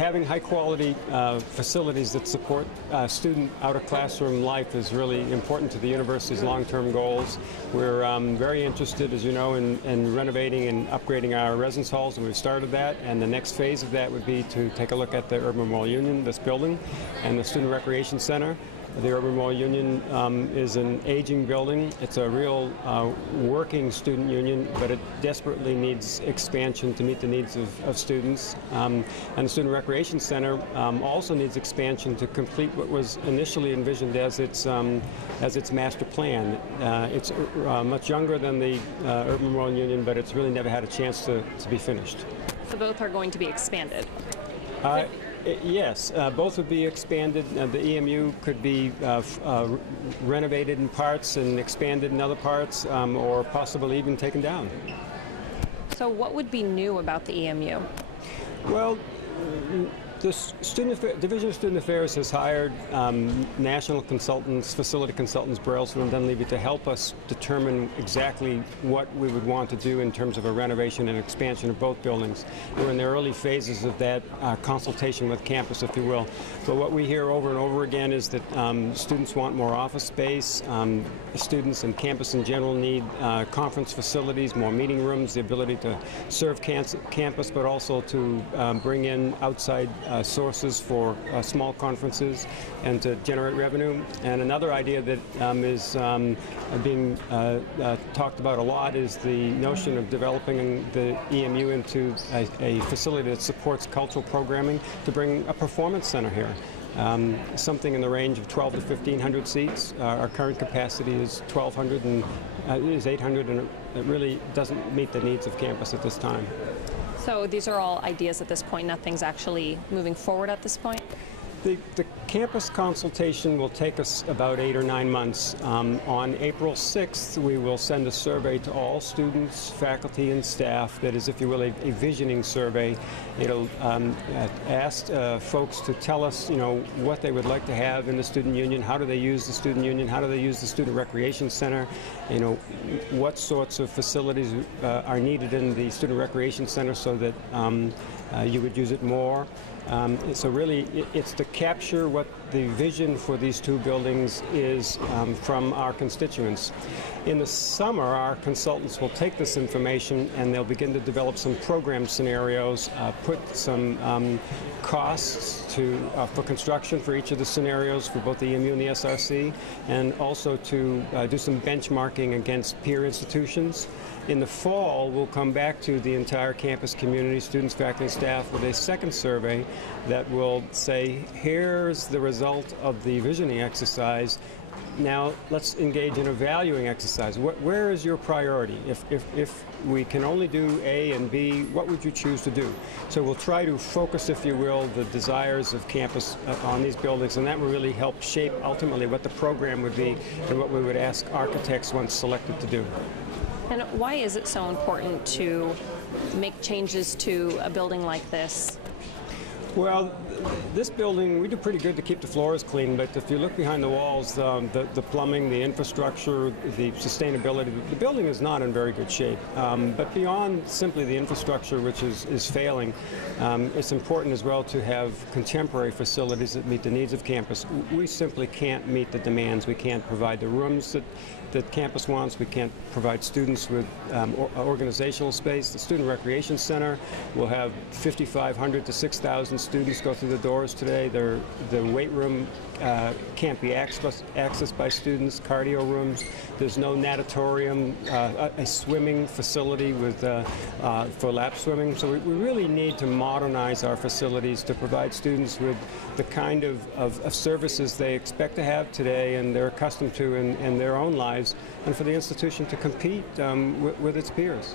having high-quality facilities that support student out-of-classroom life is really important to the university's long-term goals. We're very interested, as you know, in renovating and upgrading our residence halls, and we've started that. And the next phase of that would be to take a look at the Erb Memorial Union, this building, and the Student Recreation Center. The Erb Memorial Union is an aging building. It's a real working student union, but it desperately needs expansion to meet the needs of students. And the Student Recreation Center also needs expansion to complete what was initially envisioned as its master plan. It's much younger than the Erb Memorial Union, but it's really never had a chance to be finished. So both are going to be expanded? Yes, both would be expanded. The EMU could be renovated in parts and expanded in other parts, or possibly even taken down. So what would be new about the EMU? Well, the Division of Student Affairs has hired national consultants, facility consultants, Brailsford and Dunleavy, to help us determine exactly what we would want to do in terms of a renovation and expansion of both buildings. We're in the early phases of that consultation with campus, if you will. But what we hear over and over again is that students want more office space. Students and campus in general need conference facilities, more meeting rooms, the ability to serve campus, but also to bring in outside sources for small conferences and to generate revenue. And another idea that is being talked about a lot is the notion of developing the EMU into a facility that supports cultural programming, to bring a performance center here. Something in the range of 12 to 1,500 seats. Our current capacity is 1,200 and is 800, and it really doesn't meet the needs of campus at this time. So these are all ideas at this point, nothing's actually moving forward at this point? The campus consultation will take us about 8 or 9 months. On April 6th, we will send a survey to all students, faculty, and staff that is, if you will, a visioning survey. It'll ask folks to tell us, what they would like to have in the student union, how do they use the student union, how do they use the Student Recreation Center, what sorts of facilities are needed in the Student Recreation Center so that you would use it more. So really, it's to capture what the vision for these two buildings is from our constituents. In the summer, our consultants will take this information and they'll begin to develop some program scenarios, put some costs for construction for each of the scenarios for both the EMU and the SRC, and also to do some benchmarking against peer institutions. In the fall, we'll come back to the entire campus community, students, faculty, and staff, with a second survey that will say, here's the result of the visioning exercise. Now let's engage in a valuing exercise. Where is your priority? If we can only do A and B, what would you choose to do? So we'll try to focus, if you will, the desires of campus on these buildings, and that will really help shape ultimately what the program would be and what we would ask architects once selected to do. And why is it so important to make changes to a building like this? Well, this building, we do pretty good to keep the floors clean, but if you look behind the walls, the plumbing, the infrastructure, the sustainability, the building is not in very good shape. But beyond simply the infrastructure, which is failing, it's important as well to have contemporary facilities that meet the needs of campus. We simply can't meet the demands. We can't provide the rooms that campus wants. We can't provide students with organizational space. The Student Recreation Center will have 5,500 to 6,000 students go through the doors today. The weight room can't be accessed by students. Cardio rooms. There's no natatorium, a swimming facility for lap swimming. So we really need to modernize our facilities to provide students with the kind of services they expect to have today and they're accustomed to in their own lives, and for the institution to compete with its peers.